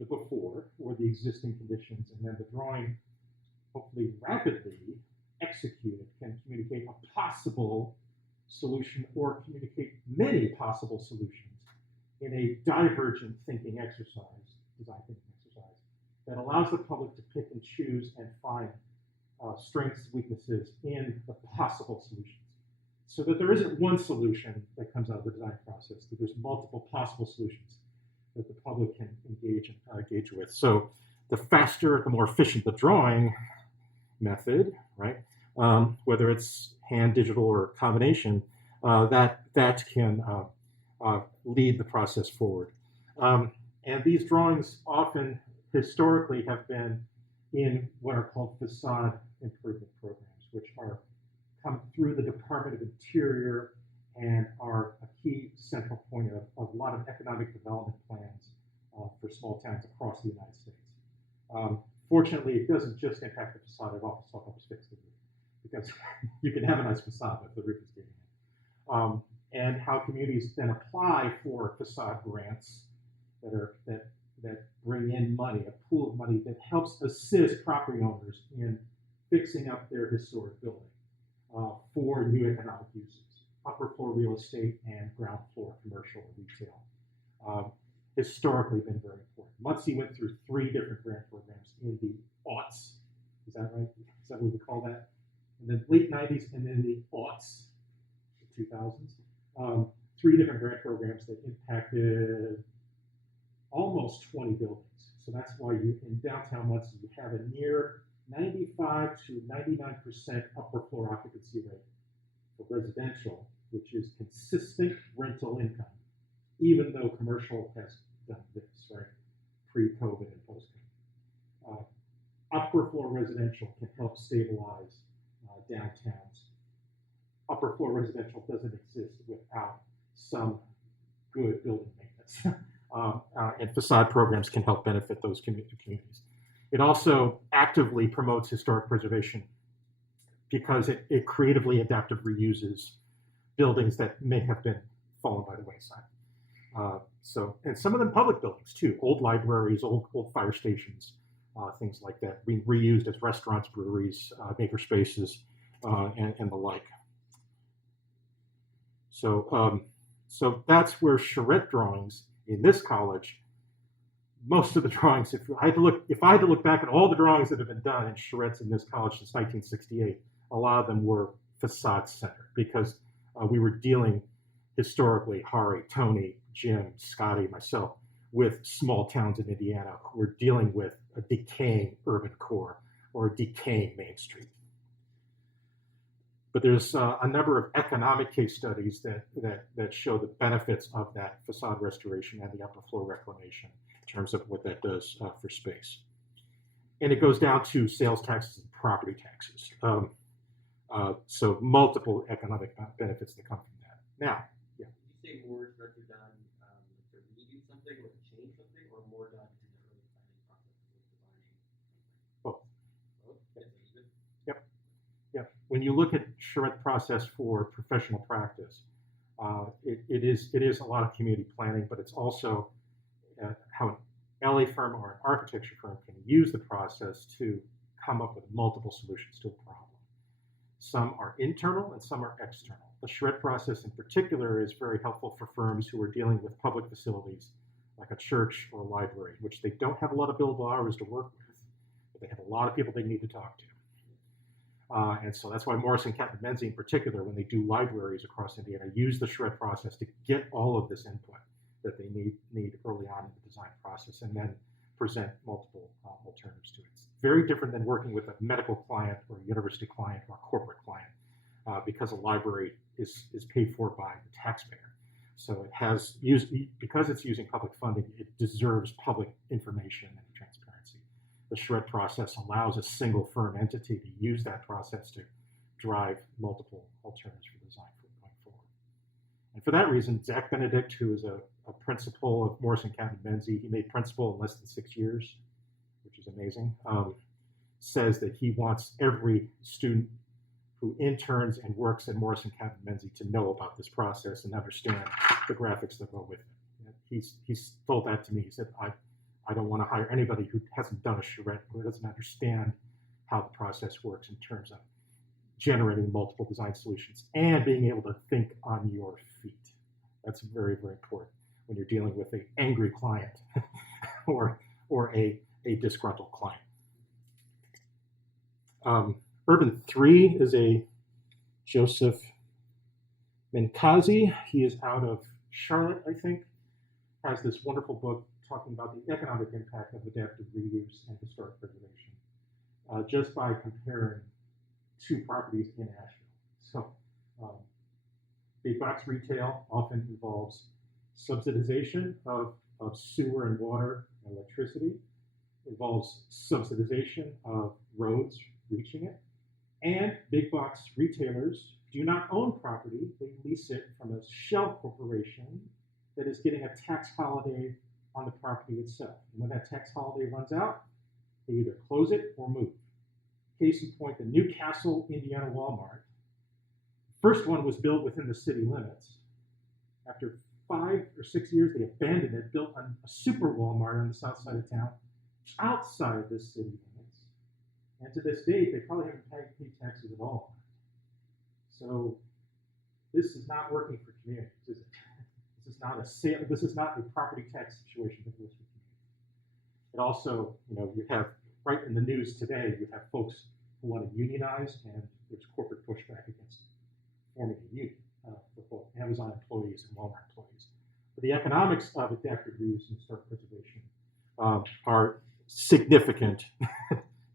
the before or the existing conditions, and then the drawing, hopefully rapidly executed, can communicate a possible solution or communicate many possible solutions in a divergent thinking exercise, design thinking exercise, that allows the public to pick and choose and find strengths, weaknesses in the possible solutions. So that there isn't one solution that comes out of the design process, that there's multiple possible solutions that the public can engage with. So the faster, the more efficient the drawing method, right? Whether it's hand, digital, or combination, that can lead the process forward. And these drawings often historically have been in what are called facade improvement programs, which come through the Department of Interior and are a key central point of a lot of economic development plans for small towns across the United States. Fortunately, it doesn't just impact the facade, it also helps fix the roof, because you can have a nice facade if the roof is caving in. And how communities then apply for facade grants that bring in money, a pool of money that helps assist property owners in fixing up their historic building for new economic uses, upper floor real estate and ground floor commercial or retail. Historically been very important. Muncie went through 3 different grant programs in the aughts. Is that right? Is that what we call that? In the late 90s and then the aughts, the 2000s. 3 different grant programs that impacted almost 20 buildings. So that's why in downtown Muncie, you have a near 95 to 99% upper floor occupancy rate for residential, which is consistent rental income, even though commercial has done this, right? Pre-COVID and post-COVID. Upper floor residential can help stabilize downtowns. Upper floor residential doesn't exist without some good building maintenance. And facade programs can help benefit those communities. It also actively promotes historic preservation because it creatively adaptive reuses buildings that may have been fallen by the wayside. And some of them public buildings too, old libraries, old fire stations, things like that, being reused as restaurants, breweries, maker spaces, and the like. So that's where charrette drawings in this college, most of the drawings, if I had to look back at all the drawings that have been done in charrettes in this college since 1968, a lot of them were facade centered because we were dealing historically, Hari, Tony, Jim, Scotty, myself, with small towns in Indiana who were dealing with a decaying urban core or a decaying Main Street. But there's a number of economic case studies that show the benefits of that facade restoration and the upper floor reclamation in terms of what that does for space. And it goes down to sales taxes and property taxes. So multiple economic benefits that come from that. Now, yeah. Did you say more is directly done to redo something or to change something, or more done in the early planning process of designing something? Both. Both? Yep. Yep. When you look at charrette process for professional practice, it is a lot of community planning, but it's also how an LA firm or an architecture firm can use the process to come up with multiple solutions to a problem. Some are internal and some are external. The charrette process in particular is very helpful for firms who are dealing with public facilities like a church or a library, which they don't have a lot of billable hours to work with, but they have a lot of people they need to talk to. And so that's why Morrison, Kent, and Menzie in particular, when they do libraries across Indiana, use the charrette process to get all of this input that they need early on in the design process and then present multiple alternatives to it. It's very different than working with a medical client or a university client or a corporate client because a library is paid for by the taxpayer. So it has because it's using public funding, it deserves public information and transparency. The charrette process allows a single firm entity to use that process to drive multiple alternatives for design going forward. And for that reason, Zach Benedict, who is a principal of Morrison, Kent, and Menzie, he made principal in less than 6 years, which is amazing, says that he wants every student who interns and works at Morrison, Kent, and Menzie to know about this process and understand the graphics that go with it. He's told that to me. He said, I don't want to hire anybody who hasn't done a charrette or doesn't understand how the process works in terms of generating multiple design solutions and being able to think on your feet. That's very, very important when you're dealing with an angry client or a disgruntled client. Urban 3 is a Joseph Minkazi. He is out of Charlotte, I think, has this wonderful book talking about the economic impact of adaptive reuse and historic preservation, just by comparing two properties in Asheville. So big box retail often involves subsidization of sewer and water and electricity, involves subsidization of roads reaching it, and big box retailers do not own property, they lease it from a shell corporation that is getting a tax holiday on the property itself. And when that tax holiday runs out, they either close it or move. Case in point, the Newcastle, Indiana Walmart. First one was built within the city limits. After 5 or 6 years, they abandoned it, built a super Walmart on the south side of town, outside the city limits. And to this date, they probably haven't paid taxes at all. So this is not working for communities, is it? This is not a property tax situation that works for communities. It also, you have right in the news today, you have folks who want to unionize, and there's corporate pushback against forming a union for both Amazon employees and Walmart employees. But the economics of adaptive reuse and historic preservation are significant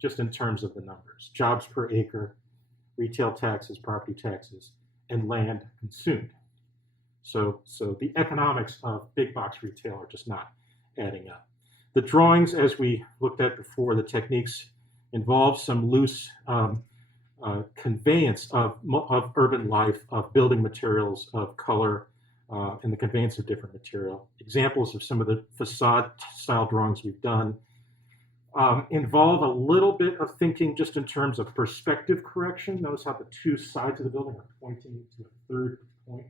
just in terms of the numbers. Jobs per acre, retail taxes, property taxes, and land consumed. So the economics of big box retail are just not adding up. The drawings, as we looked at before, the techniques involve some loose conveyance of urban life, of building materials, of color, and the conveyance of different material. Examples of some of the facade style drawings we've done involve a little bit of thinking just in terms of perspective correction. Notice how the two sides of the building are pointing to a third point.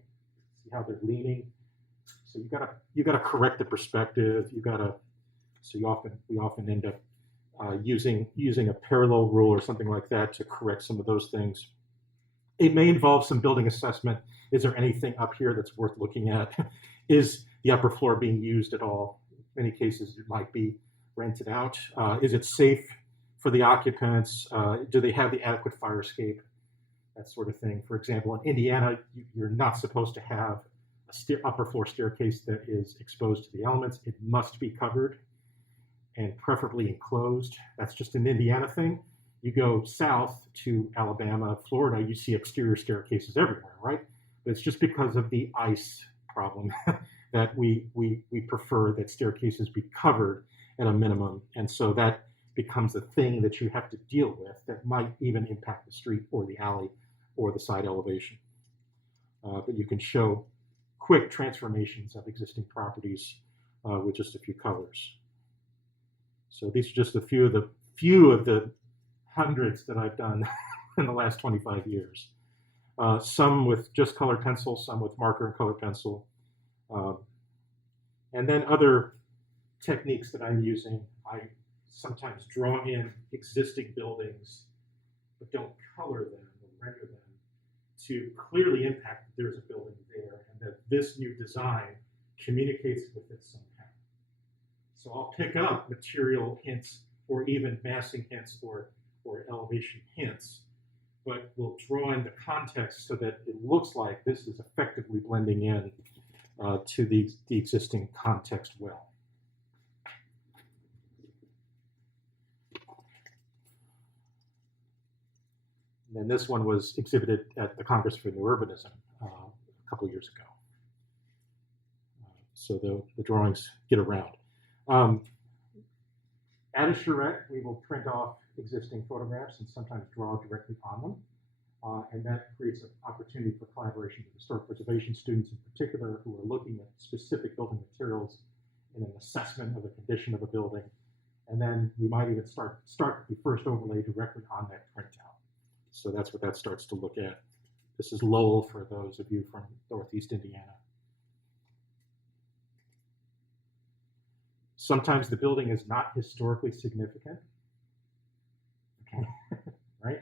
See how they're leaning. So you gotta correct the perspective. So we often end up using a parallel rule or something like that to correct some of those things. It may involve some building assessment. Is there anything up here that's worth looking at? Is the upper floor being used at all? In many cases, it might be rented out. Is it safe for the occupants? Do they have the adequate fire escape? That sort of thing. For example, in Indiana, you're not supposed to have a upper floor staircase that is exposed to the elements. It must be covered and preferably enclosed. That's just an Indiana thing. You go south to Alabama, Florida, you see exterior staircases everywhere, right? But it's just because of the ice problem that we prefer that staircases be covered at a minimum. And so that becomes a thing that you have to deal with that might even impact the street or the alley or the side elevation. But you can show quick transformations of existing properties with just a few colors. So these are just a few of the hundreds that I've done in the last 25 years. Some with just colored pencil, some with marker and colored pencil. And then other techniques that I'm using, I sometimes draw in existing buildings, but don't color them or render them to clearly impact that there's a building there and that this new design communicates with it somehow. So I'll pick up material hints or even massing hints or elevation hints, but we'll draw in the context so that it looks like this is effectively blending in to the existing context well. And this one was exhibited at the Congress for New Urbanism a couple years ago. So the drawings get around. At a charrette, we will print off existing photographs and sometimes draw directly on them. And that creates an opportunity for collaboration with historic preservation students in particular who are looking at specific building materials in an assessment of the condition of a building. And then we might even start the first overlay directly on that printout. So that's what that starts to look at. This is Lowell for those of you from Northeast Indiana. Sometimes the building is not historically significant. Okay, right?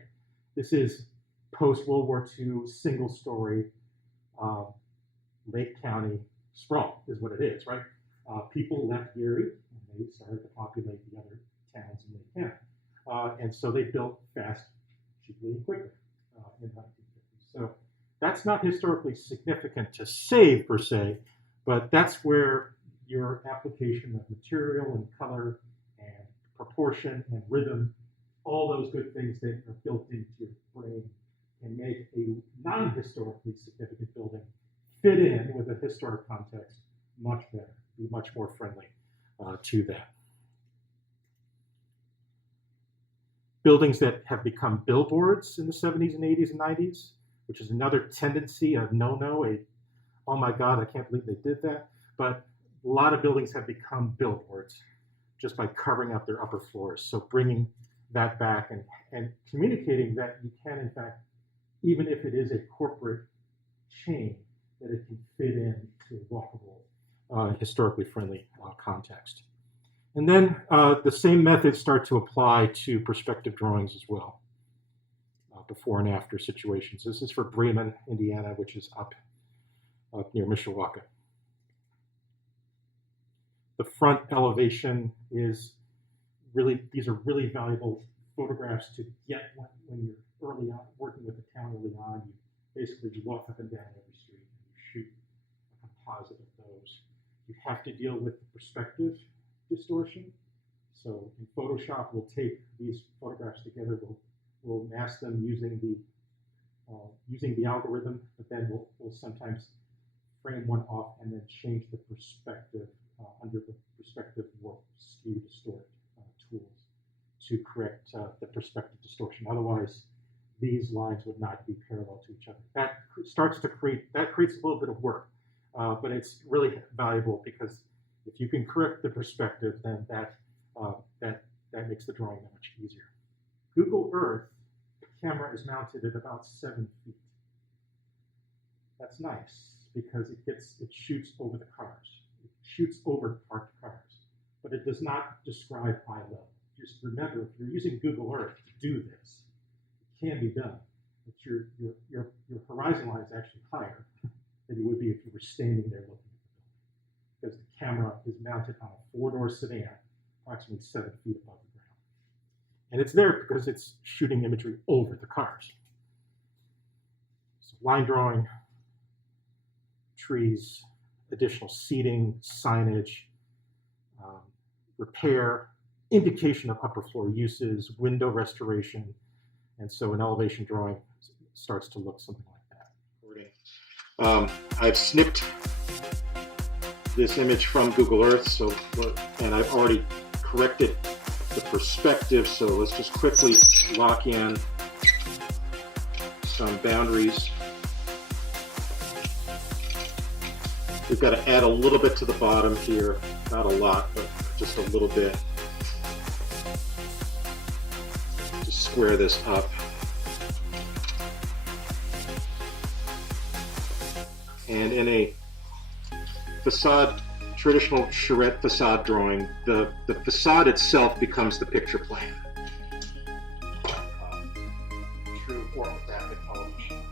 This is post-World War II, single-story, Lake County sprawl is what it is, right? People left Erie and they started to populate the other towns in Lake County. And so they built fast, cheaply, and quickly in the 1950s. So that's not historically significant to save per se, but that's where your application of material and color and proportion and rhythm, all those good things that are built into your brain, can make a non-historically significant building fit in with a historic context much better, be much more friendly to that. Buildings that have become billboards in the 70s and 80s and 90s, which is another tendency, a no-no, oh my God, I can't believe they did that. But a lot of buildings have become billboards just by covering up their upper floors. So bringing that back and communicating that you can, in fact, even if it is a corporate chain, that it can fit into a walkable, historically friendly context. And then the same methods start to apply to perspective drawings as well, before and after situations. This is for Bremen, Indiana, which is up near Mishawaka. The front elevation is really, these are really valuable photographs to get when you're early on, working with the town early on. You basically walk up and down every street and you shoot a composite of those. You have to deal with the perspective distortion. So in Photoshop, we'll take these photographs together, we'll mask them using the algorithm, but then we'll sometimes frame one off and then change the perspective under the perspective warp, skew, distort tools to correct the perspective distortion. Otherwise, these lines would not be parallel to each other. That creates a little bit of work, but it's really valuable because if you can correct the perspective, then that makes the drawing that much easier. Google Earth, the camera is mounted at about 7 feet. That's nice because it shoots over the cars. It shoots over parked cars, but it does not describe eye level. Just remember, if you're using Google Earth to do this, it can be done, but your horizon line is actually higher than you would be if you were standing there looking at the building, because the camera is mounted on a 4-door sedan, approximately 7 feet above the ground. And it's there because it's shooting imagery over the cars. So line drawing, trees, additional seating, signage, repair, indication of upper floor uses, window restoration, and so an elevation drawing starts to look something like that. I've snipped this image from Google Earth, and I've already corrected the perspective, so let's just quickly lock in some boundaries. We've got to add a little bit to the bottom here, not a lot, but just a little bit. Just square this up. And in a facade, traditional charrette facade drawing, the facade itself becomes the picture plan. True orthographic elevation.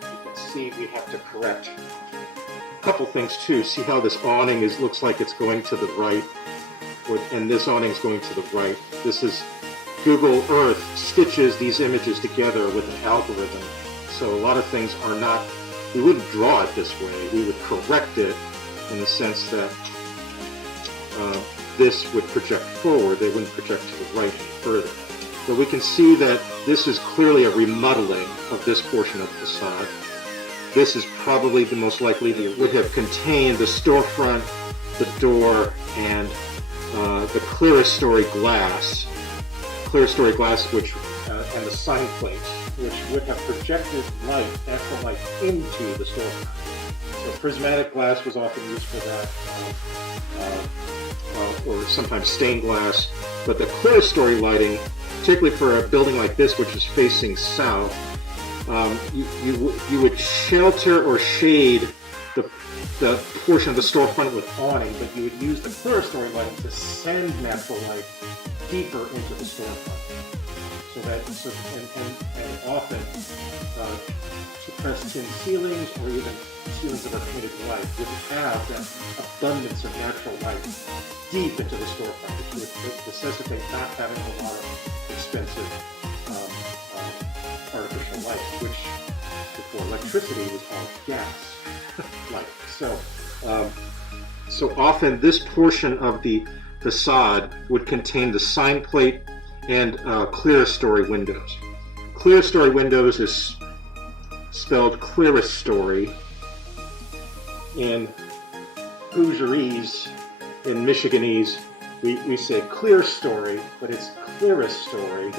You can see we have to correct a couple things too. See how this awning looks like it's going to the right, and this awning is going to the right. This is Google Earth stitches these images together with an algorithm. So a lot of things are not, we wouldn't draw it this way. We would correct it in the sense that this would project forward. They wouldn't project to the right any further. But we can see that this is clearly a remodeling of this portion of the facade. This is probably the most likely that would have contained the storefront, the door, and the clerestory glass, which and the sign plates, which would have projected light, natural light, into the storefront. So prismatic glass was often used for that, or sometimes stained glass. But the clerestory lighting, particularly for a building like this, which is facing south, you would shelter or shade the portion of the storefront with awning, but you would use the clerestory lighting to send natural light deeper into the storefront. And often suppressed tin ceilings or even ceilings that are painted white would have that abundance of natural light deep into the storefront, which would necessitate not having a lot of expensive artificial light, which before electricity was all gas light. So often this portion of the facade would contain the sign plate and clerestory windows. Clerestory windows is spelled clerestory. In Hoosierese, in Michiganese, we say clerestory, but it's clerestory,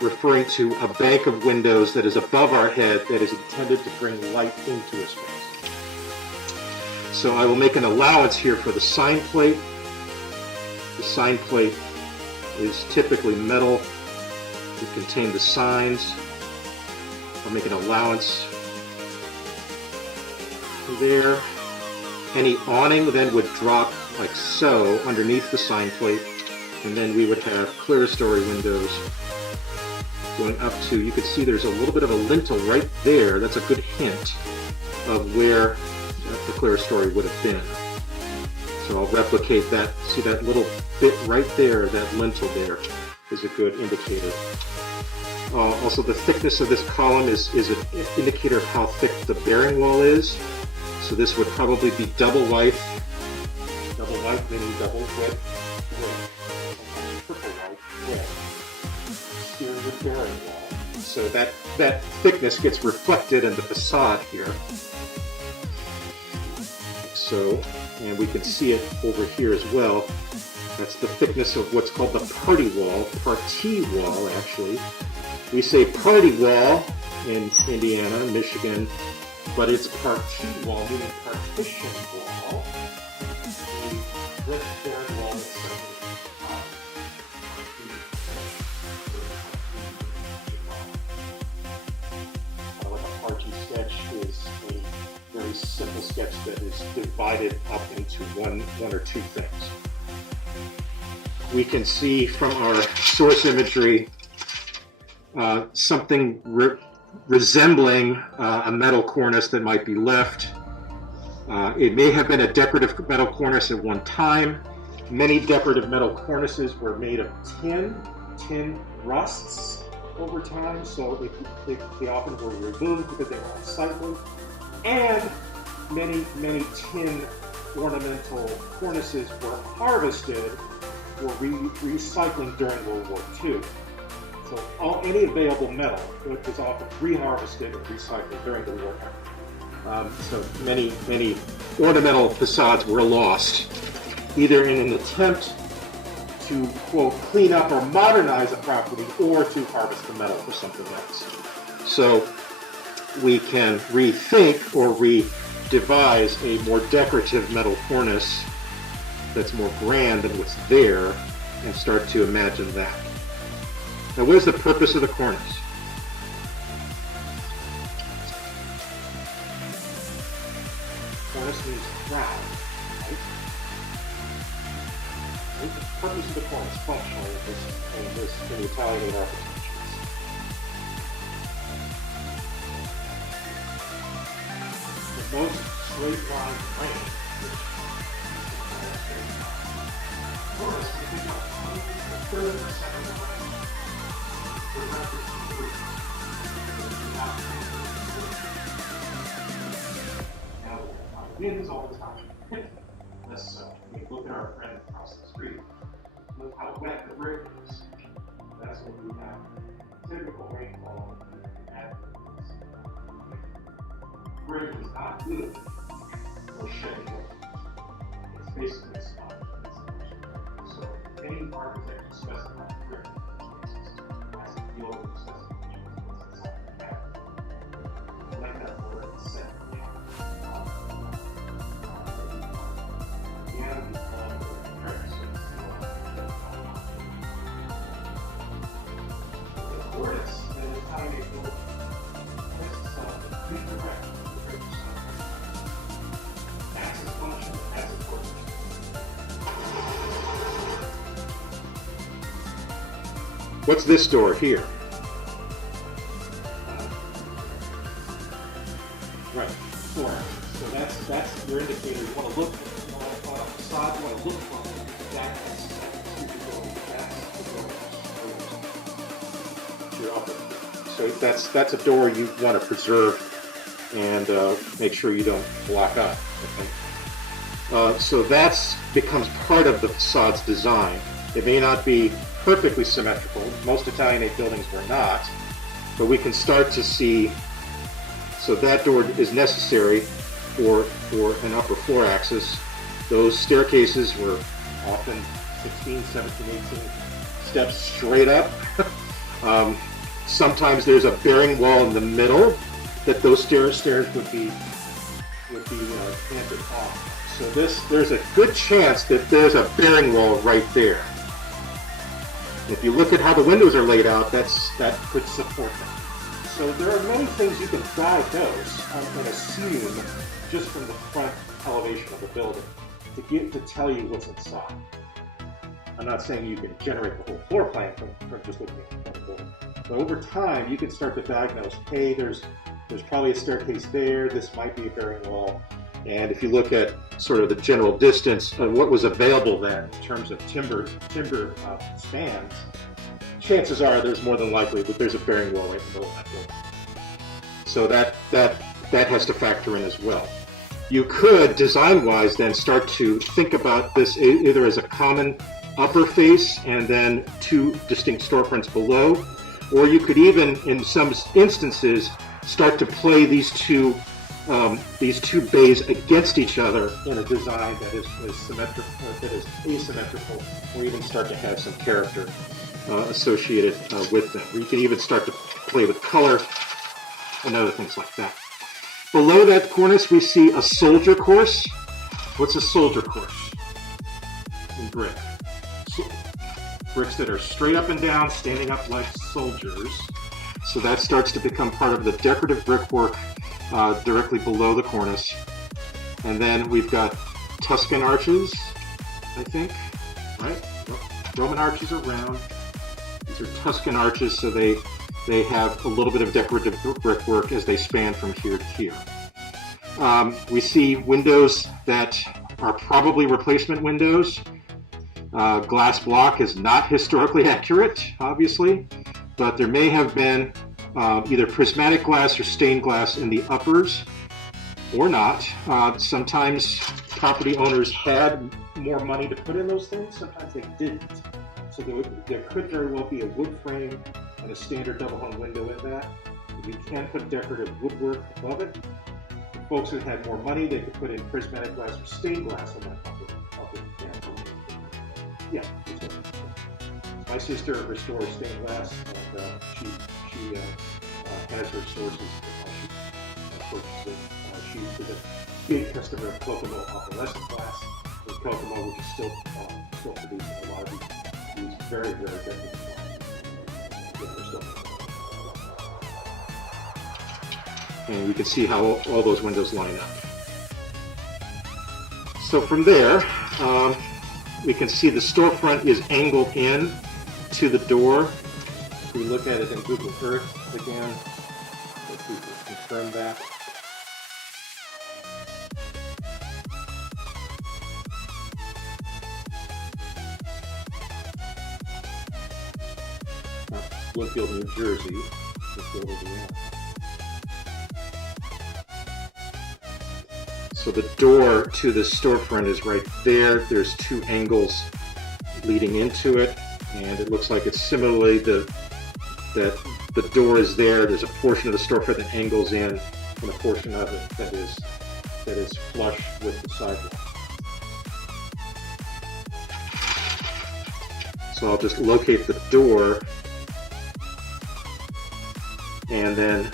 referring to a bank of windows that is above our head that is intended to bring light into a space. So I will make an allowance here for the sign plate. The sign plate is typically metal to contain the signs. I'll make an allowance there. Any awning then would drop like so underneath the sign plate, and then we would have clerestory windows going up to, you can see there's a little bit of a lintel right there. That's a good hint of where the clerestory would have been. So I'll replicate that. See that little bit right there, that lintel there is a good indicator. Also, the thickness of this column is an indicator of how thick the bearing wall is. So this would probably be double white meaning double red, triple white, red. Exterior bearing wall. So that thickness gets reflected in the facade here. So, and we can see it over here as well. That's the thickness of what's called the party wall actually. We say party wall in Indiana, Michigan, but it's party wall, meaning partition wall. The brick bearing wall is like a party sketch is a very simple sketch that is divided up into one or two things. We can see from our source imagery something resembling a metal cornice that might be left. It may have been a decorative metal cornice at one time. Many decorative metal cornices were made of tin. Tin rusts over time, so they often were removed because they were unsightly. And many tin ornamental cornices were harvested for recycling during World War II. So any available metal was often reharvested and recycled during the war. So many ornamental facades were lost, either in an attempt to, quote, clean up or modernize a property, or to harvest the metal for something else. So we can rethink or redevise a more decorative metal cornice that's more grand than what's there, and start to imagine that. Now, what is the purpose of the cornice? Cornice means crown, right? What's the purpose of the cornice functionally in the Italian architecture? The most straight line range. Cornice is a third of the second line. Now, winds all the time. Less so. We look at our friend across the street. Look how wet the brick is. That's what we have. Typical rainfall at the brick is not good for shedding water. It's basically a sponge. So any architect who specifies brick has to deal with the specifications of what's inside the cabinet. I like that word set. The cornice Italian building. That's the sod. Incorrect. That's a function. That's a purpose. What's this door here? Right, four. So that's your indicator. You want to look on a facade. You want to look from that. So that's a door you want to preserve and make sure you don't block up. Okay? So that becomes part of the facade's design. It may not be perfectly symmetrical. Most Italianate buildings were not, but we can start to see. So that door is necessary for an upper floor access. Those staircases were often 16, 17, 18 steps straight up. Sometimes there's a bearing wall in the middle that those stairs would be canted off. So there's a good chance that there's a bearing wall right there. If you look at how the windows are laid out, that could support them. So there are many things you can diagnose and assume just from the front elevation of the building to tell you what's inside. I'm not saying you can generate the whole floor plan from just looking at the building. But over time, you can start to diagnose, hey, there's probably a staircase there, this might be a bearing wall. And if you look at sort of the general distance of what was available then in terms of timber spans, chances are there's more than likely that there's a bearing wall right in the middle of that building. So that has to factor in as well. You could, design-wise, then start to think about this either as a common upper face and then two distinct storefronts below, or you could even, in some instances, start to play these two bays against each other in a design that is symmetrical, that is asymmetrical, or even start to have some character associated with them. Or you can even start to play with color and other things like that. Below that cornice, we see a soldier course. What's a soldier course in brick? Bricks that are straight up and down, standing up like soldiers. So that starts to become part of the decorative brickwork directly below the cornice. And then we've got Tuscan arches, I think, right? Roman arches are round. These are Tuscan arches, so they have a little bit of decorative brickwork as they span from here to here. We see windows that are probably replacement windows. Glass block is not historically accurate, obviously, but there may have been either prismatic glass or stained glass in the uppers, or not. Sometimes property owners had more money to put in those things, sometimes they didn't. So there could very well be a wood frame and a standard double hung window in that. You can put decorative woodwork above it. For folks who had more money, they could put in prismatic glass or stained glass on that upper yeah. My sister restores stained glass, and she has her sources she purchases it. She's a big customer of Kokomo opalescent glass. And Kokomo, which is still producing a lot of these very, very decorative glass. And you can see how all those windows line up. So from there, we can see the storefront is angled in to the door. If we look at it in Google Earth again, if we can confirm that. Bloomfield, New Jersey. So the door to the storefront is right there. There's two angles leading into it, and it looks like it's similarly that the door is there. There's a portion of the storefront that angles in, and a portion of it that is flush with the sidewalk. So I'll just locate the door, and then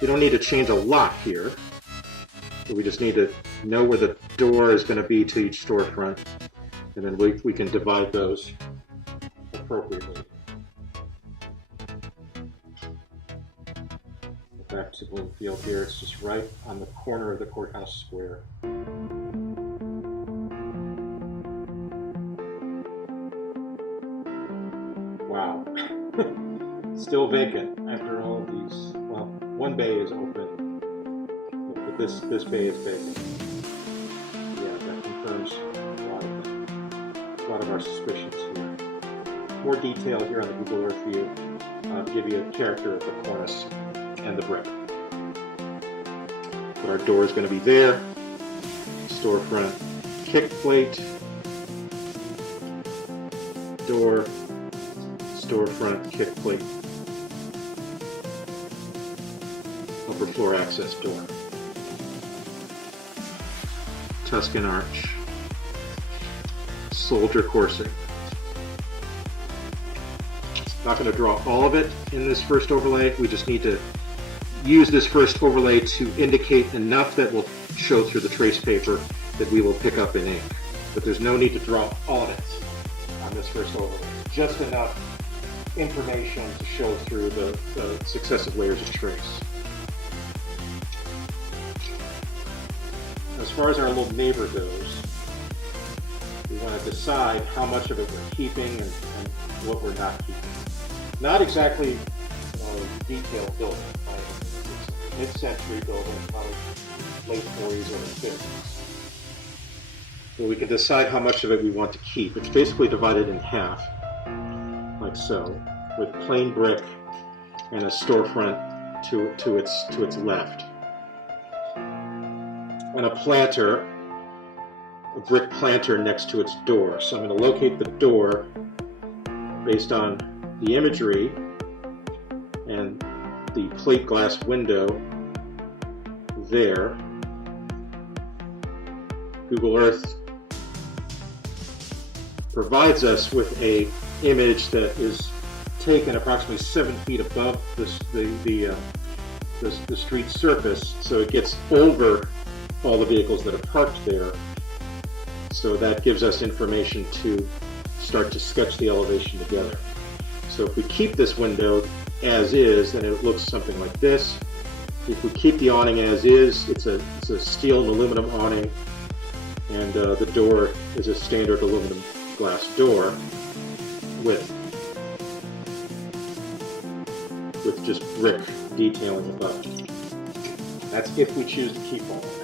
you don't need to change a lot here. So we just need to know where the door is going to be to each storefront, and then we can divide those appropriately. back to Bloomfield here. It's just right on the corner of the courthouse square. Wow. Still vacant after all of these. Well, one bay is open, but this bay is vacant. Yeah, that confirms a lot of our suspicions here. More detail here on the Google Earth view. Give you a character of the cornice and the brick. But our door is going to be there. Storefront kick plate. Door. Storefront kick plate. Upper floor access door. Tuscan arch. Soldier coursing. Not going to draw all of it in this first overlay. We just need to use this first overlay to indicate enough that will show through the trace paper that we will pick up in ink. But there's no need to draw all of it on this first overlay. Just enough information to show through the successive layers of trace. As far as our little neighbor goes, we want to decide how much of it we're keeping and what we're not keeping. Not exactly a detailed building, right? It's a mid-century building, probably late 40s, early 50s. So we can decide how much of it we want to keep. It's basically divided in half, like so, with plain brick and a storefront to its left. And a planter, a brick planter next to its door. So I'm going to locate the door based on the imagery and the plate glass window there. Google Earth provides us with a image that is taken approximately 7 feet above the street surface, so it gets over all the vehicles that are parked there. So that gives us information to start to sketch the elevation together. So if we keep this window as is, then it looks something like this. If we keep the awning as is, it's a steel and aluminum awning, and the door is a standard aluminum glass door with just brick detailing above. That's if we choose to keep all of that.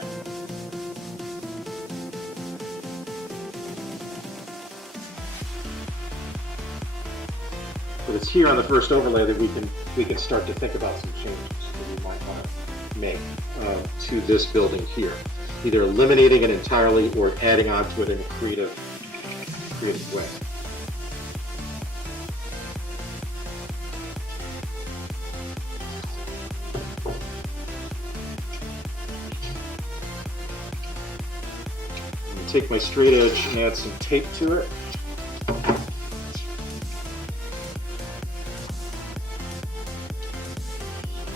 But it's here on the first overlay that we can start to think about some changes that we might want to make to this building here. Either eliminating it entirely or adding onto it in a creative way. I'm going to take my straight edge and add some tape to it.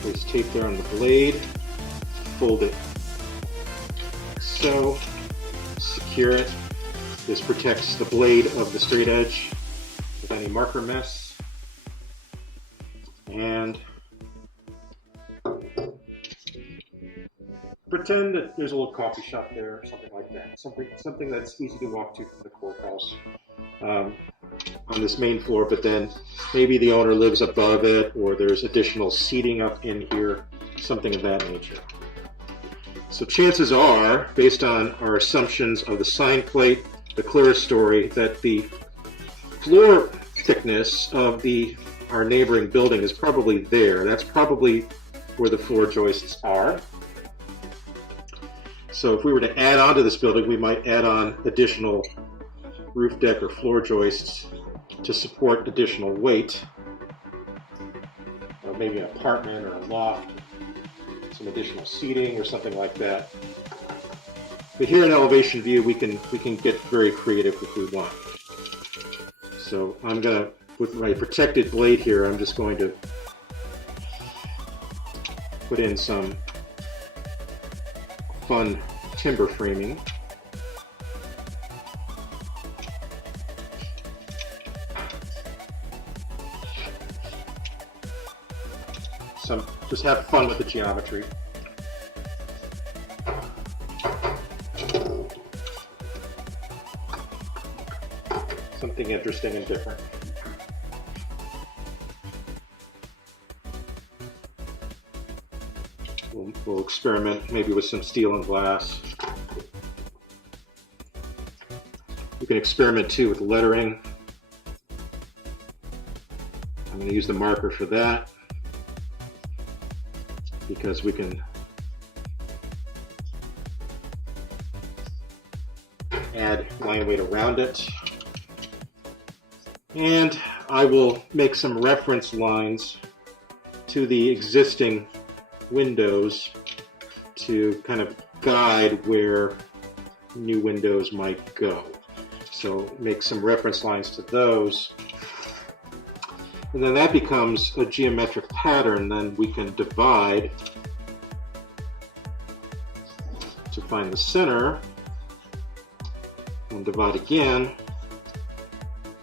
Place tape there on the blade, fold it like so, secure it. This protects the blade of the straight edge with any marker mess. And pretend that there's a little coffee shop there or something like that. Something that's easy to walk to from the courthouse on this main floor, but then maybe the owner lives above it, or there's additional seating up in here, something of that nature. So chances are, based on our assumptions of the sign plate, the clearest story, that the floor thickness of our neighboring building is probably there. That's probably where the floor joists are. So if we were to add on to this building, we might add on additional roof deck or floor joists to support additional weight. Maybe an apartment or a loft, some additional seating or something like that. But here in elevation view, we can get very creative if we want. So I'm gonna, with my protected blade here, I'm just going to put in some fun timber framing. just have fun with the geometry. Something interesting and different. We'll experiment maybe with some steel and glass. You can experiment too with lettering. I'm going to use the marker for that because we can add line weight around it. And I will make some reference lines to the existing windows to kind of guide where new windows might go. So make some reference lines to those. And then that becomes a geometric pattern. Then we can divide to find the center, and divide again,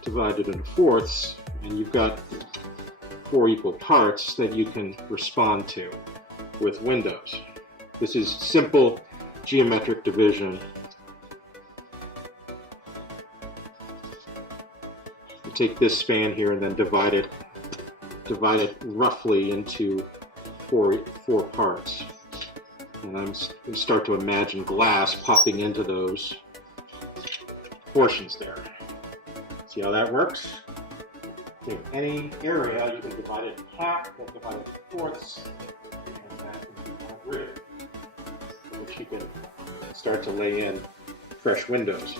divide it into fourths, and you've got 4 equal parts that you can respond to with windows. This is simple geometric division. You take this span here and then divide it roughly into four parts. And I'm going to start to imagine glass popping into those portions there. See how that works? Take any area, you can divide it in half, then divide it into fourths, and that can be a grid, which you can start to lay in fresh windows.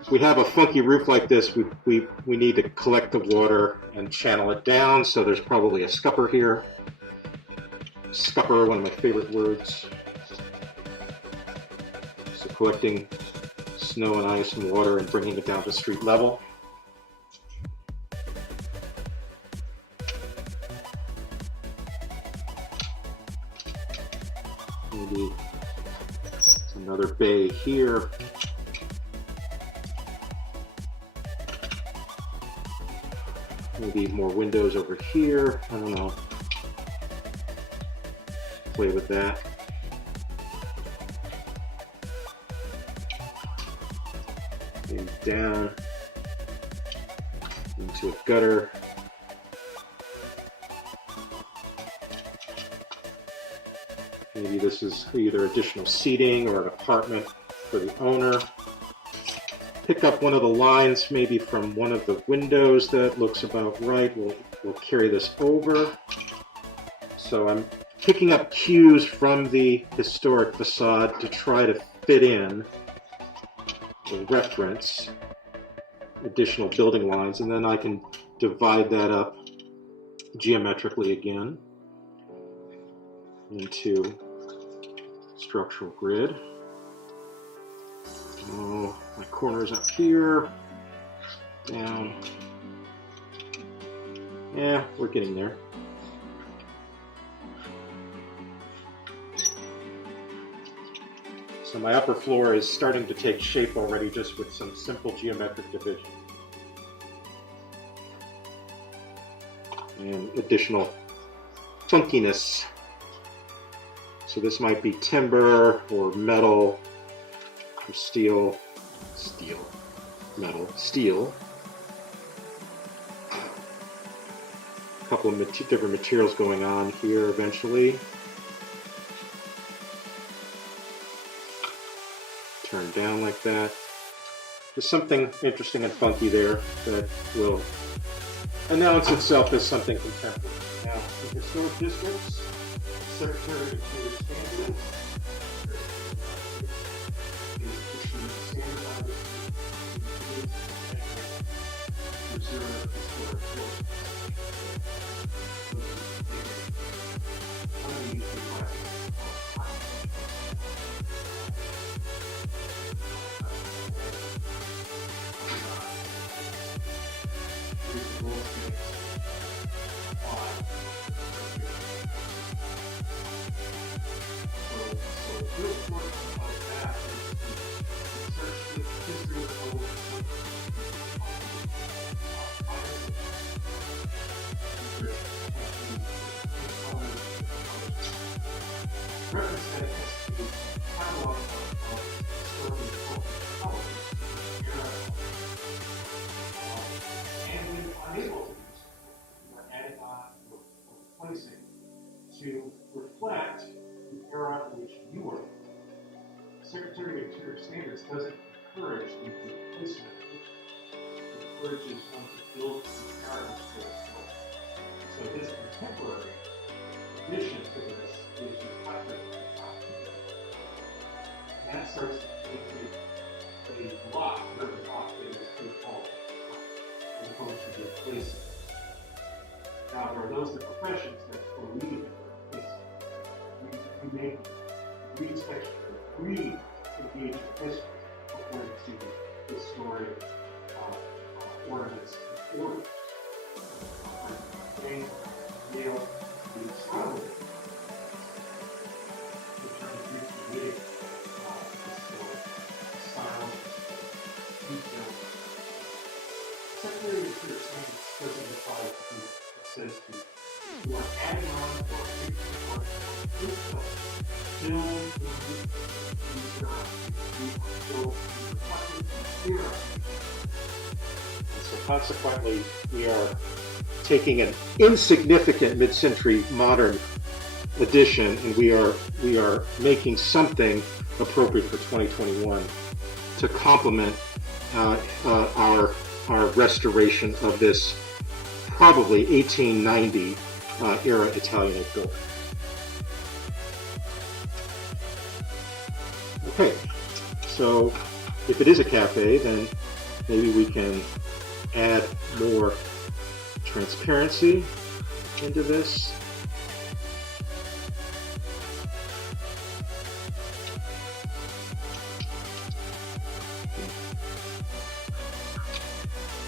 If we have a funky roof like this, we need to collect the water and channel it down, so there's probably a scupper here. Scupper, one of my favorite words. So collecting snow and ice and water and bringing it down to street level. Maybe another bay here. Maybe more windows over here. I don't know. Play with that. Maybe down into a gutter. Maybe this is either additional seating or an apartment for the owner. Pick up one of the lines, maybe from one of the windows that looks about right. We'll carry this over. So I'm picking up cues from the historic facade to try to fit in or reference additional building lines, and then I can divide that up geometrically again into structural grid. Oh, my corner's up here, down. Yeah, we're getting there. So my upper floor is starting to take shape already just with some simple geometric division. And additional funkiness. So this might be timber or metal or steel, metal, steel. A couple of different materials going on here eventually. Turn down like that. There's something interesting and funky there that will announce itself as something contemporary. Now, in historic districts, Secretary of Interior standards is standardized to preserve historic buildings. One of these requires this method encourages one to build comparable skills. So this contemporary addition to this is you cut the top. And that starts to create a block, where the block is pre-called, as opposed to replacing. Now, there are those that professions that believe that we make read texture, really engage in history according to historic ornaments and order. And Yale reads travel, which are recreating historic styles, details. Secondary research science doesn't apply to you. It says to you are adding on or taking on info. So consequently, we are taking an insignificant mid-century modern edition, and we are making something appropriate for 2021 to complement our restoration of this probably 1890 era Italianate building. Okay, so if it is a cafe, then maybe we can add more transparency into this.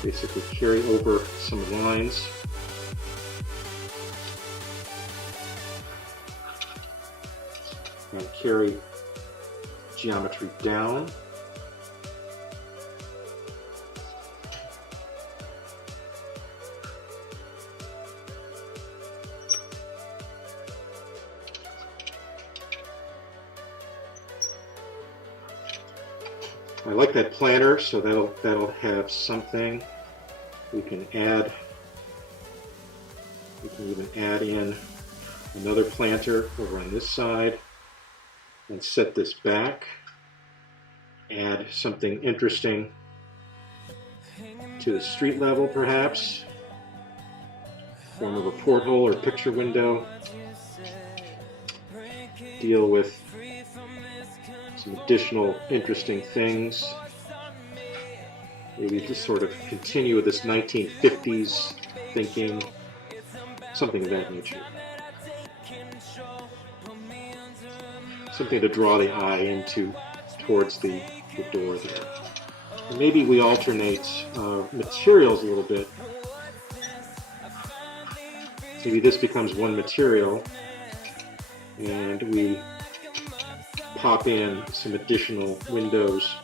Basically carry over some lines. And carry geometry down. I like that planter, so that'll have something. We can even add in another planter over on this side and set this back. Add something interesting to the street level, perhaps. Form of a porthole or picture window. Deal with some additional interesting things. Maybe just sort of continue with this 1950s thinking, something of that nature. Something to draw the eye into towards the door there. And maybe we alternate materials a little bit. Maybe this becomes one material and we pop in some additional windows,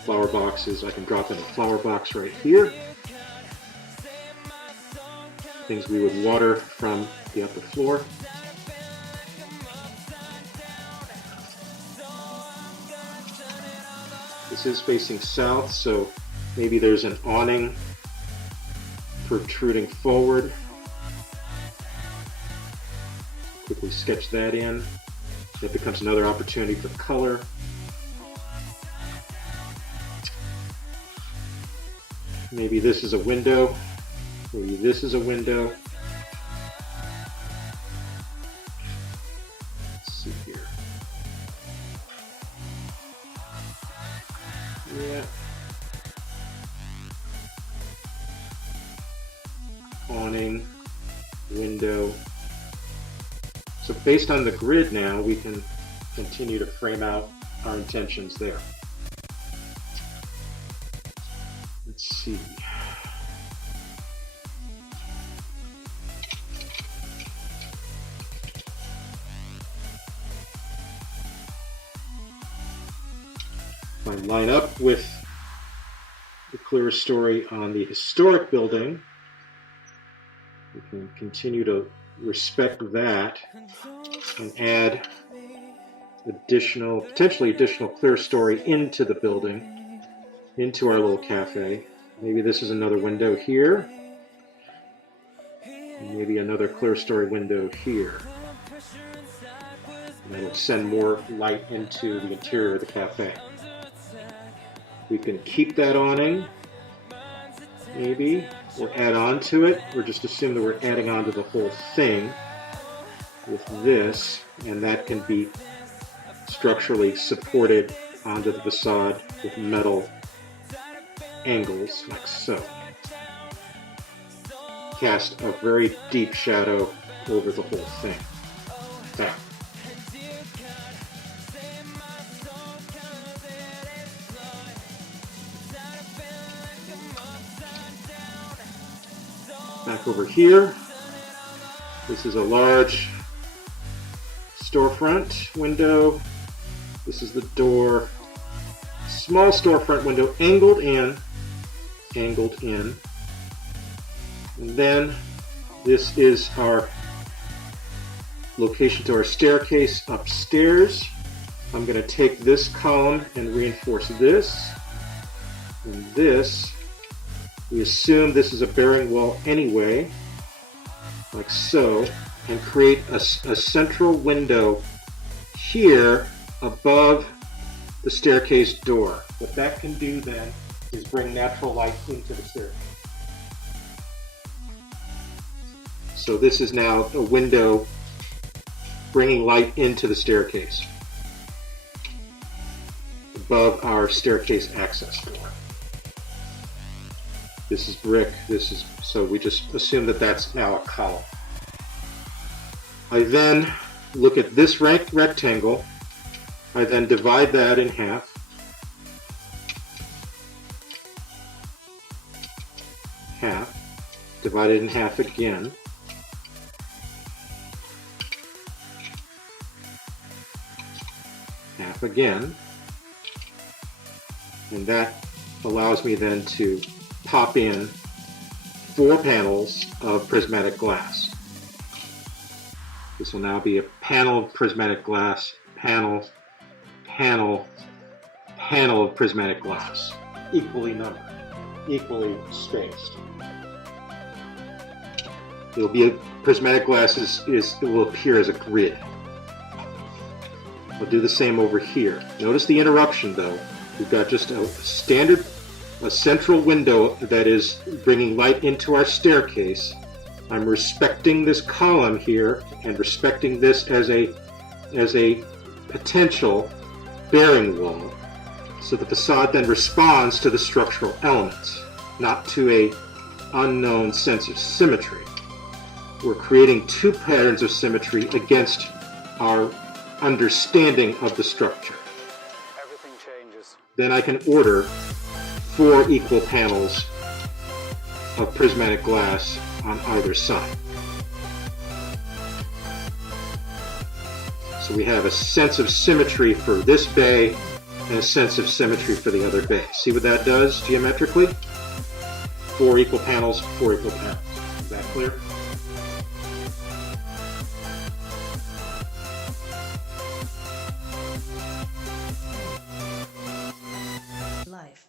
flower boxes. I can drop in a flower box right here. Things we would water from the upper floor. This is facing south, so maybe there's an awning protruding forward. Quickly sketch that in. That becomes another opportunity for color. Maybe this is a window. Maybe this is a window. Let's see here. Yeah. Awning, window. So based on the grid now, we can continue to frame out our intentions there. Let's see. If I line up with the clear story on the historic building, we can continue to respect that and add potentially additional clear story into the building, into our little cafe. Maybe this is another window here. And maybe another clear story window here. And that'll send more light into the interior of the cafe. We can keep that awning, maybe, or add on to it, or just assume that we're adding on to the whole thing with this, and that can be structurally supported onto the facade with metal angles, like so. Cast a very deep shadow over the whole thing. Now, back over here, this is a large storefront window. This is the door. Small storefront window, angled in. And then this is our location to our staircase upstairs. I'm going to take this column and reinforce this. And this, we assume this is a bearing wall anyway, like so, and create a central window here above the staircase door. What that can do then is bring natural light into the staircase. So this is now a window bringing light into the staircase above our staircase access door. This is brick, so we just assume that that's now a column. I then look at this rectangle. I then divide that in half. Divide it in half again. Half again. And that allows me then to pop in 4 panels of prismatic glass. This will now be a panel of prismatic glass, panel, panel, panel of prismatic glass, equally numbered, equally spaced. It'll be prismatic glass it will appear as a grid. I'll do the same over here. Notice the interruption though. We've got just a central window that is bringing light into our staircase. I'm respecting this column here and respecting this as a potential bearing wall. So the facade then responds to the structural elements, not to a unknown sense of symmetry. We're creating 2 patterns of symmetry against our understanding of the structure. Everything changes. Then I can order 4 equal panels of prismatic glass on either side. So we have a sense of symmetry for this bay and a sense of symmetry for the other bay. See what that does geometrically? 4 equal panels, 4 equal panels. Is that clear? Life.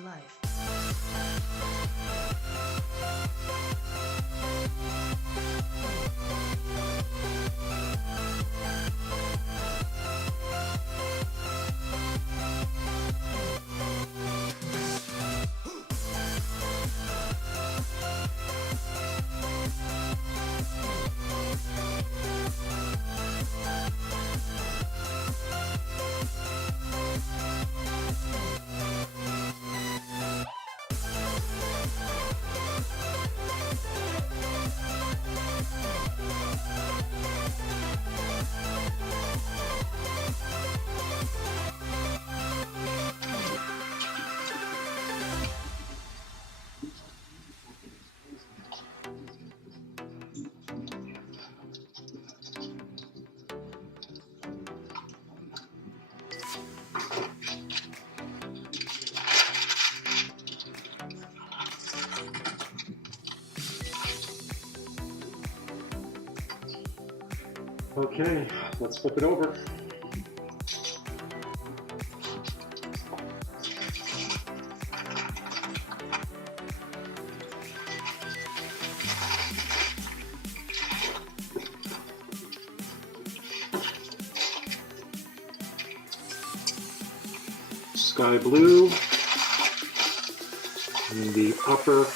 Life. Okay, let's flip it over. Sky blue in the upper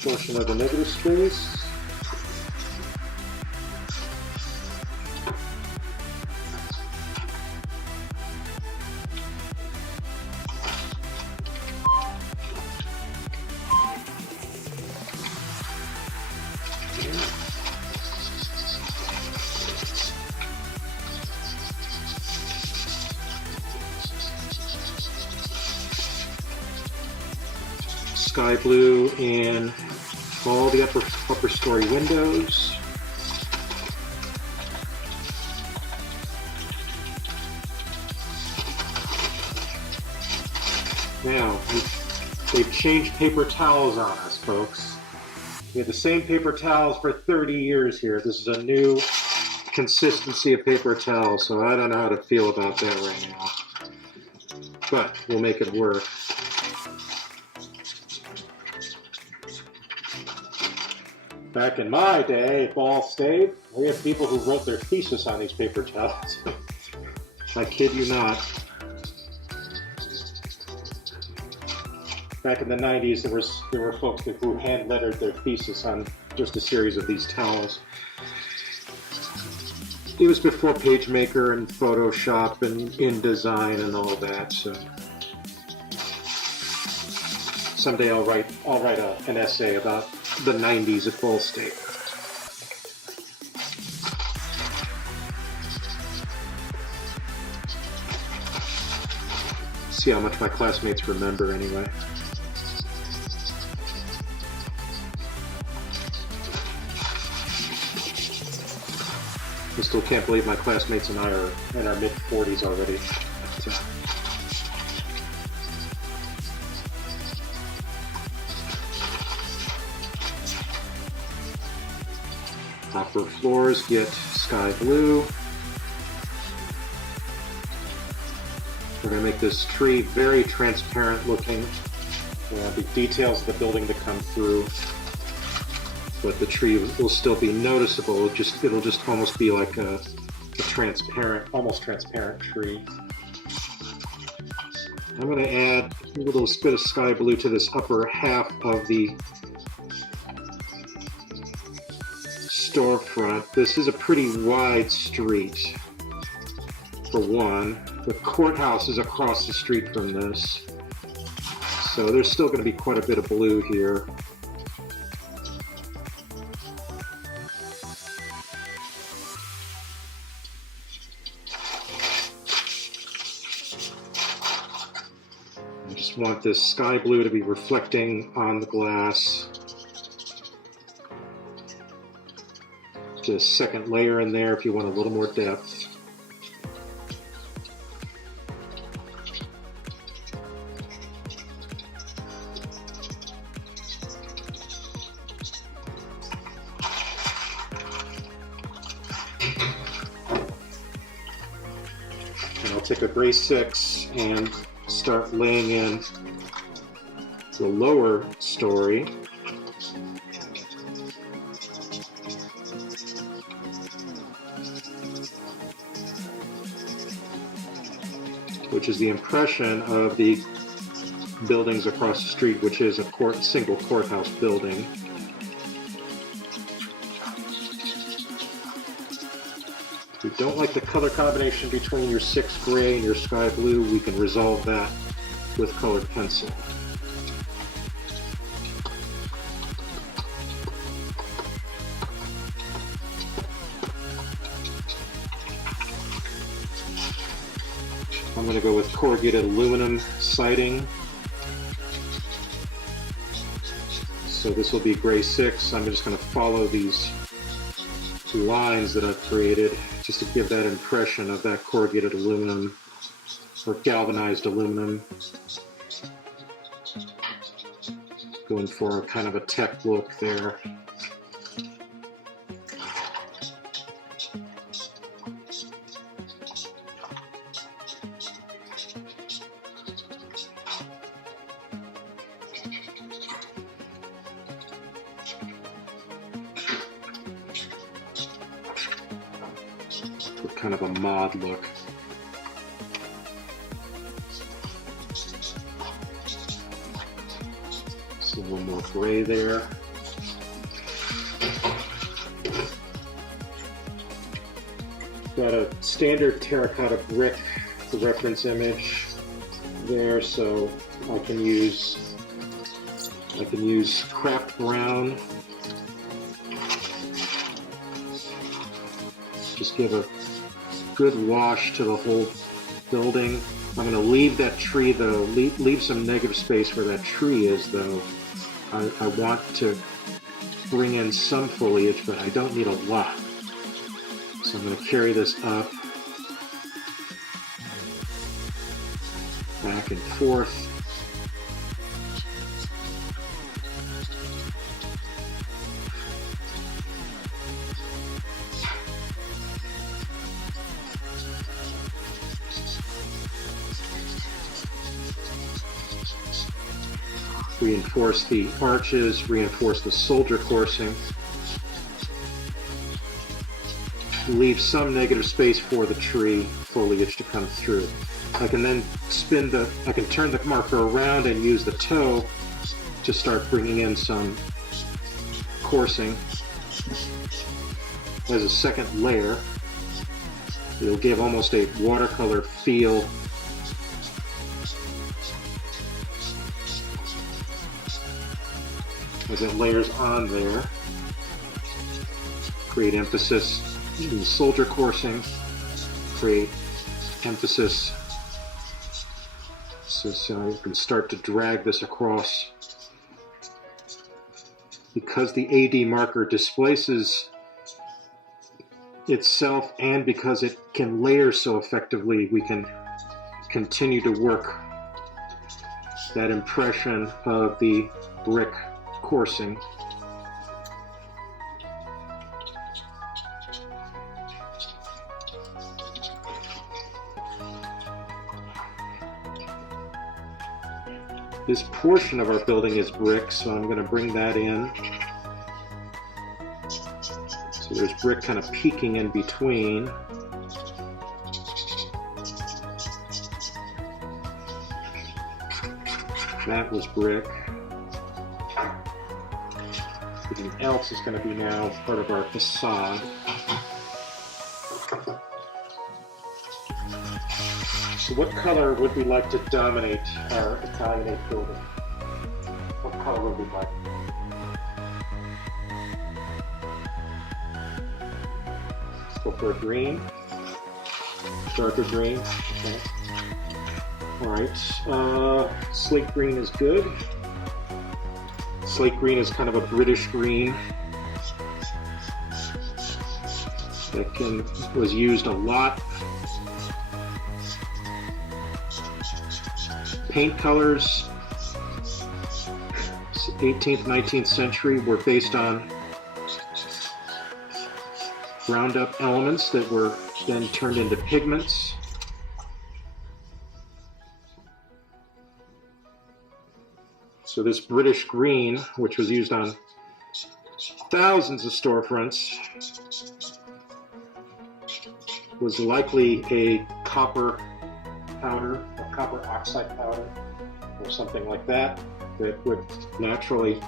portion of the negative space. Sky blue in all the upper story windows. Now, they've changed paper towels on us, folks. We had the same paper towels for 30 years here. This is a new consistency of paper towels, so I don't know how to feel about that right now. But we'll make it work. Back in my day at Ball State, we had people who wrote their thesis on these paper towels. I kid you not. Back in the 90s, there were folks who hand-lettered their thesis on just a series of these towels. It was before PageMaker and Photoshop and InDesign and all that, so someday I'll write an essay about the 90s at Ball State. See how much my classmates remember anyway. I still can't believe my classmates and I are in our mid-40s already. Upper floors get sky blue. We're going to make this tree very transparent looking. There will be details of the building to come through, but the tree will still be noticeable. It'll just almost be like a transparent, almost transparent tree. I'm going to add a little bit of sky blue to this upper half of the storefront. This is a pretty wide street, for one. The courthouse is across the street from this, so there's still going to be quite a bit of blue here. I just want this sky blue to be reflecting on the glass. Just a second layer in there if you want a little more depth. And I'll take a gray 6 and start laying in the lower story. Which is the impression of the buildings across the street, which is a single courthouse building. If you don't like the color combination between your 6 gray and your sky blue, we can resolve that with colored pencil. I'm going to go with corrugated aluminum siding. So this will be gray 6. I'm just going to follow these lines that I've created just to give that impression of that corrugated aluminum or galvanized aluminum. Going for a kind of a tech look there. with kind of a mod look. So a little more gray there. Got a standard terracotta brick, the reference image there, so I can use craft brown. Just give a good wash to the whole building. I'm going to leave that tree though, leave some negative space where that tree is though. I want to bring in some foliage, but I don't need a lot. So I'm going to carry this up, back and forth. Reinforce the arches, reinforce the soldier coursing. Leave some negative space for the tree foliage to come through. I can then I can turn the marker around and use the toe to start bringing in some coursing as a second layer. It'll give almost a watercolor feel. As it layers on there, create emphasis in the soldier coursing, create emphasis so you can start to drag this across. Because the AD marker displaces itself and because it can layer so effectively, we can continue to work that impression of the brick coursing. This portion of our building is brick, so I'm going to bring that in. So there's brick kind of peeking in between. That was brick. Everything else is going to be now part of our facade. So what color would we like to dominate our Italianate building? What color would we like? Let's go for a green. Darker green. Okay. Alright. Slate green is good. Slate green is kind of a British green that was used a lot. Paint colors, 18th, 19th century, were based on ground up elements that were then turned into pigments. So this British green, which was used on thousands of storefronts, was likely a copper powder, a copper oxide powder, or something like that, that would naturally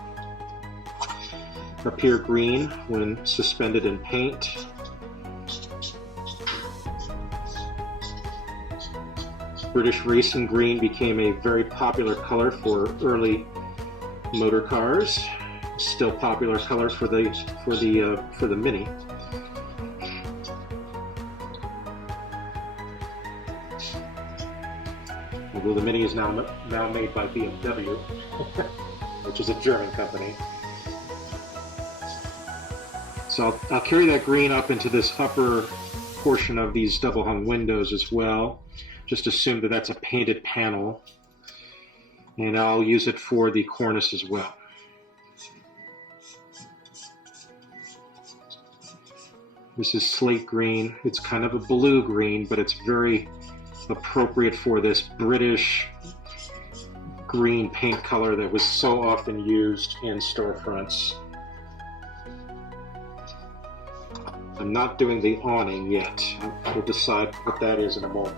appear green when suspended in paint. British racing green became a very popular color for early motor cars. Still popular color for the Mini. Although the Mini is now made by BMW, which is a German company. So I'll carry that green up into this upper portion of these double hung windows as well. Just assume that that's a painted panel, and I'll use it for the cornice as well. This is slate green. It's kind of a blue green, but it's very appropriate for this British green paint color that was so often used in storefronts. I'm not doing the awning yet. We'll decide what that is in a moment.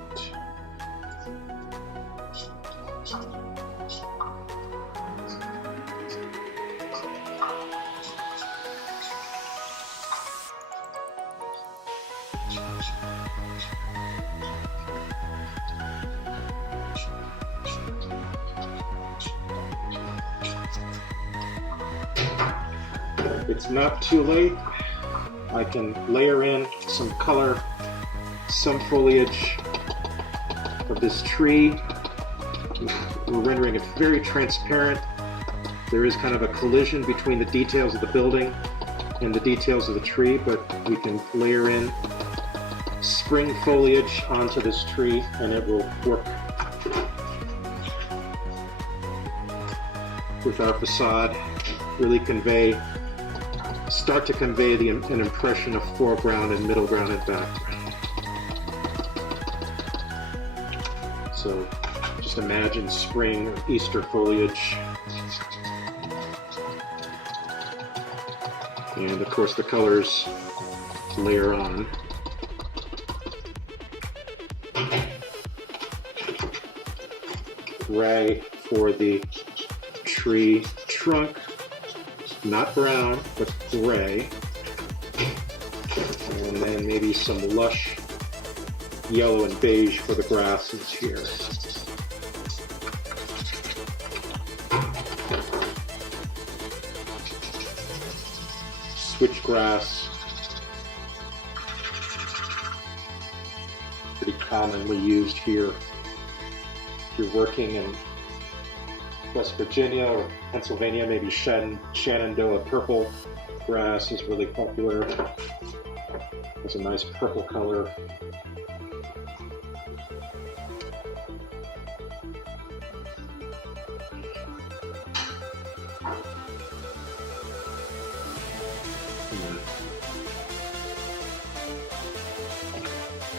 It's not too late. I can layer in some color, some foliage of this tree. We're rendering it very transparent. There is kind of a collision between the details of the building and the details of the tree, but we can layer in spring foliage onto this tree and it will work with our facade, really start to convey an impression of foreground and middle ground and background. So just imagine spring or Easter foliage. And of course the colors layer on. Gray for the tree trunk. Not brown, but gray. And then maybe some lush yellow and beige for the grasses here. Switchgrass. Pretty commonly used here. If you're working in West Virginia or Pennsylvania, maybe Shenandoah purple grass is really popular. It's a nice purple color.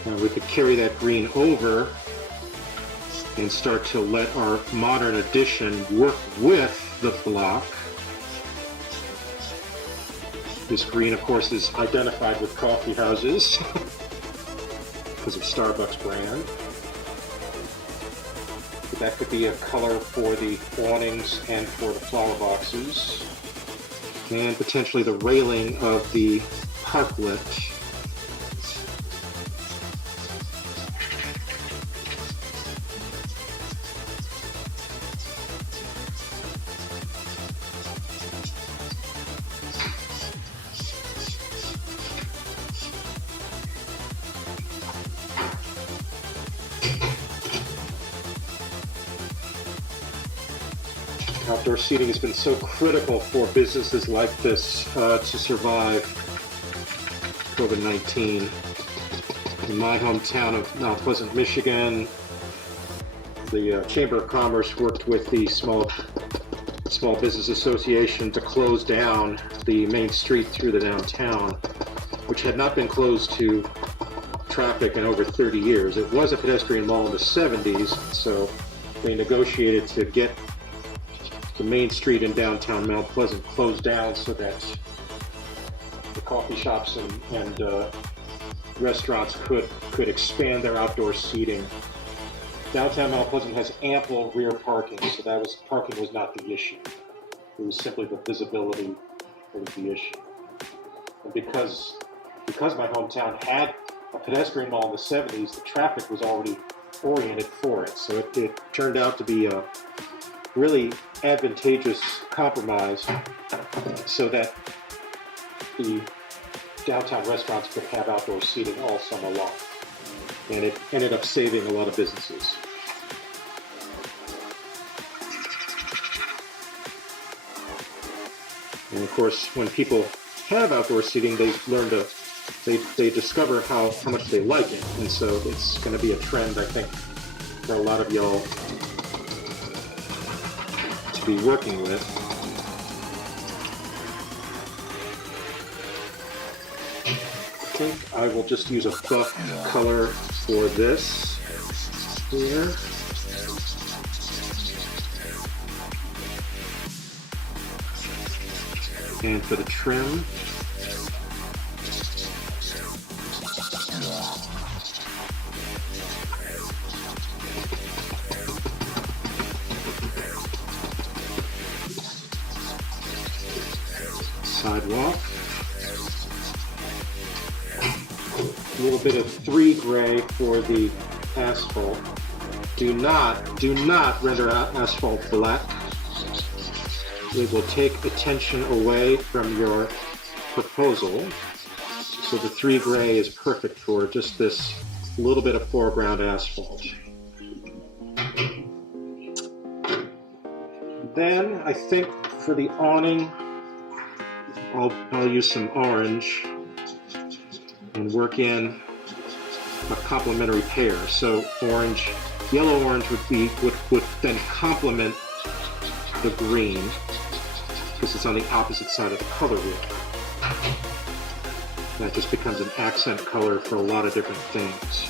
Now we could carry that green over and start to let our modern addition work with the block. This green, of course, is identified with coffee houses because of Starbucks brand. But that could be a color for the awnings and for the flower boxes. And potentially the railing of the parklet. Outdoor seating has been so critical for businesses like this to survive COVID-19. In my hometown of Mount Pleasant, Michigan, the Chamber of Commerce worked with the Small Business Association to close down the main street through the downtown, which had not been closed to traffic in over 30 years. It was a pedestrian mall in the 70s, so they negotiated to get the main street in downtown Mount Pleasant closed down so that the coffee shops and restaurants could expand their outdoor seating. Downtown Mount Pleasant has ample rear parking, so parking was not the issue. It was simply the visibility that was the issue. And because my hometown had a pedestrian mall in the 70s, the traffic was already oriented for it. So it turned out to be a really advantageous compromise so that the downtown restaurants could have outdoor seating all summer long. And it ended up saving a lot of businesses. And of course, when people have outdoor seating, they learn to, they discover how much they like it. And so it's going to be a trend, I think, for a lot of y'all to be working with. I think I will just use a buff color for this here. And for the trim, sidewalk. A little bit of 3 gray for the asphalt. Do not render asphalt black. It will take attention away from your proposal. So the 3 gray is perfect for just this little bit of foreground asphalt. Then I think for the awning, I'll use some orange and work in a complementary pair. So orange, yellow-orange would then complement the green because it's on the opposite side of the color wheel. That just becomes an accent color for a lot of different things.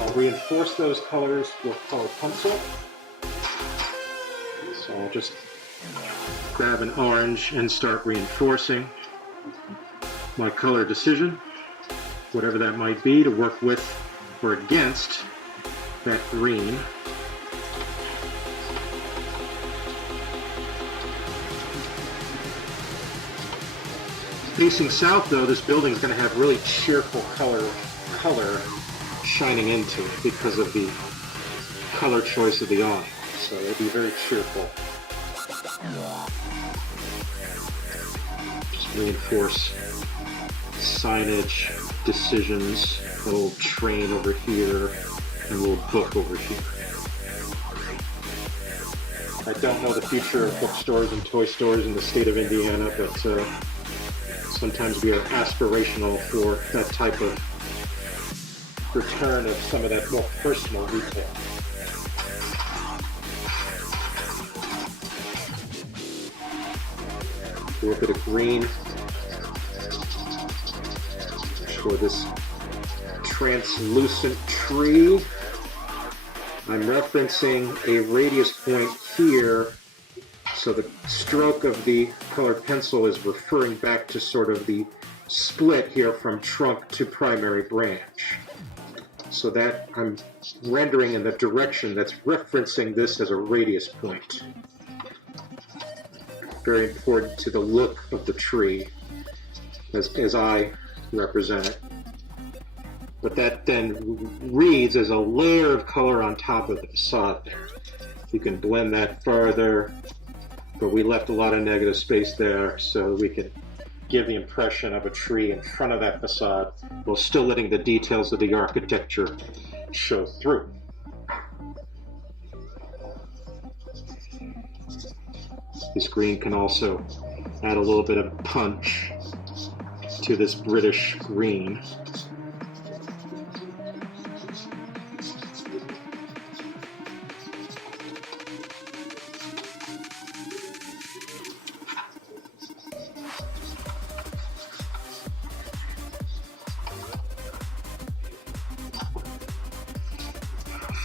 I'll reinforce those colors with color pencil. So I'll just grab an orange and start reinforcing my color decision, whatever that might be, to work with or against that green. Facing south, though, this building is going to have really cheerful color shining into it because of the color choice of the awning. So it'll be very cheerful. Just reinforce signage, decisions, a little train over here, and a little book over here. I don't know the future of bookstores and toy stores in the state of Indiana, but sometimes we are aspirational for that type of return of some of that more personal retail. A little bit of green for this translucent tree. I'm referencing a radius point here, so the stroke of the colored pencil is referring back to sort of the split here from trunk to primary branch. So that I'm rendering in the direction that's referencing this as a radius point. Very important to the look of the tree as I represent it. But that then reads as a layer of color on top of the facade there. You can blend that further, but we left a lot of negative space there so we can give the impression of a tree in front of that facade while still letting the details of the architecture show through. This green can also add a little bit of punch to this British green.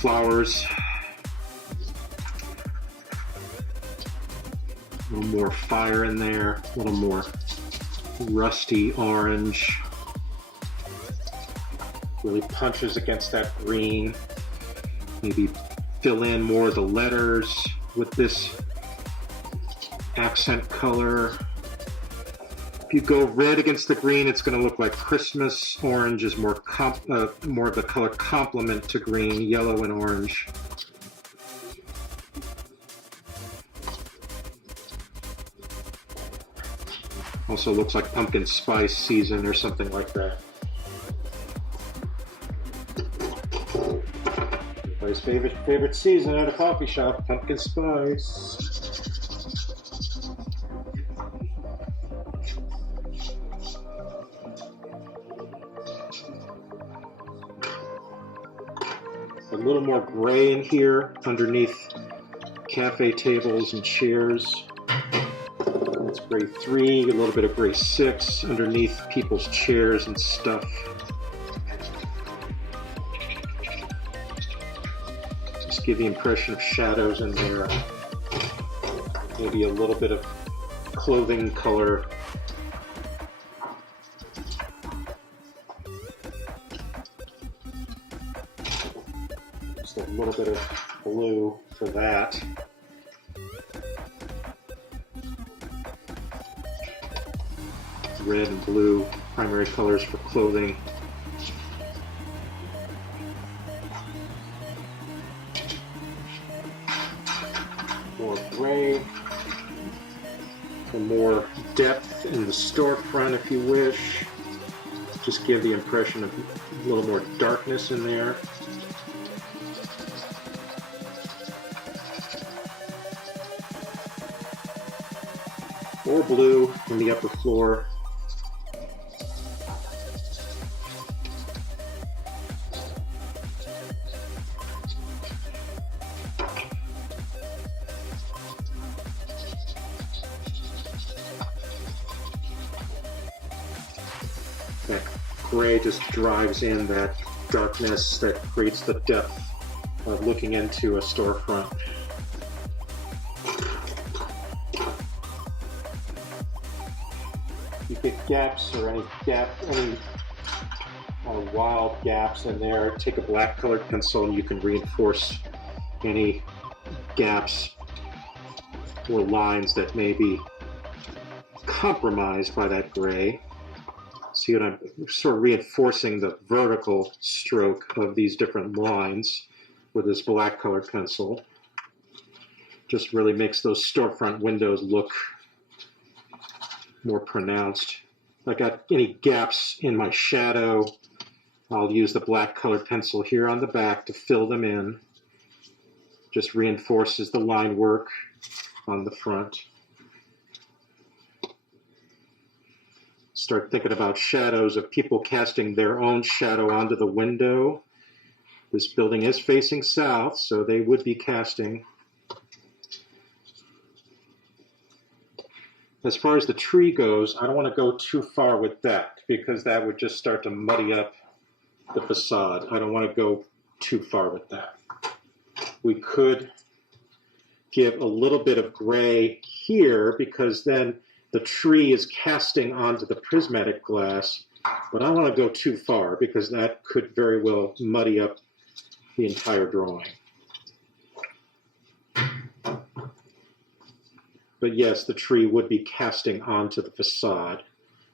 Flowers, a little more fire in there, a little more rusty orange, really punches against that green. Maybe fill in more of the letters with this accent color. If you go red against the green, it's going to look like Christmas. Orange is more of the color complement to green, yellow and orange. Also looks like pumpkin spice season or something like that. Everybody's favorite season at a coffee shop, pumpkin spice. A little more gray in here underneath cafe tables and chairs. That's gray 3, a little bit of gray 6 underneath people's chairs and stuff. give the impression of shadows in there. Maybe a little bit of clothing color. Just a little bit of blue for that. Red and blue, primary colors for clothing. More gray. For more depth in the storefront, if you wish. Just give the impression of a little more darkness in there. Or blue in the upper floor. That gray just drives in that darkness that creates the depth of looking into a storefront. You get gaps or any wild gaps in there, take a black colored pencil and you can reinforce any gaps or lines that may be compromised by that gray. See what I'm sort of reinforcing the vertical stroke of these different lines with this black colored pencil. Just really makes those storefront windows look more pronounced. If I got any gaps in my shadow, I'll use the black colored pencil here on the back to fill them in. Just reinforces the line work on the front. Start thinking about shadows of people casting their own shadow onto the window. This building is facing south, so they would be casting. As far as the tree goes, I don't want to go too far with that because that would just start to muddy up the facade. I don't want to go too far with that. We could give a little bit of gray here because then the tree is casting onto the prismatic glass, but I don't want to go too far because that could very well muddy up the entire drawing. But yes, the tree would be casting onto the facade,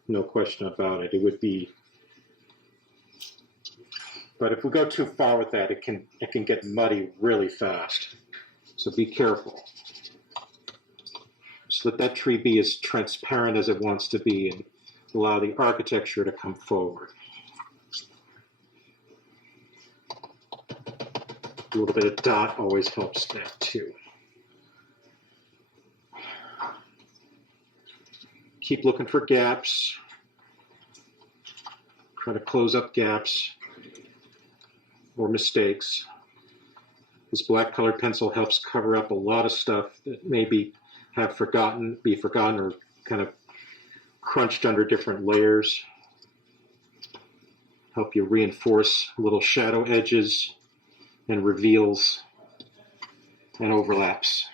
no question about it. It would be, but if we go too far with that, it can get muddy really fast. So be careful. Just let that tree be as transparent as it wants to be and allow the architecture to come forward. A little bit of dot always helps that too. Keep looking for gaps. Try to close up gaps or mistakes. This black colored pencil helps cover up a lot of stuff that maybe be forgotten or kind of crunched under different layers. Help you reinforce little shadow edges and reveals and overlaps.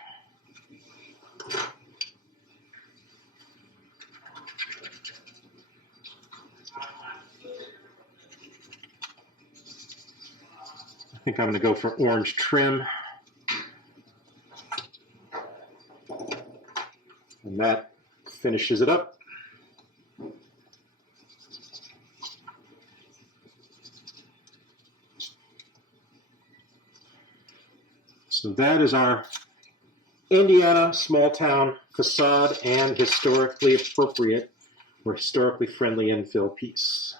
I think I'm going to go for orange trim. And that finishes it up. So that is our Indiana small town facade and historically appropriate or historically friendly infill piece.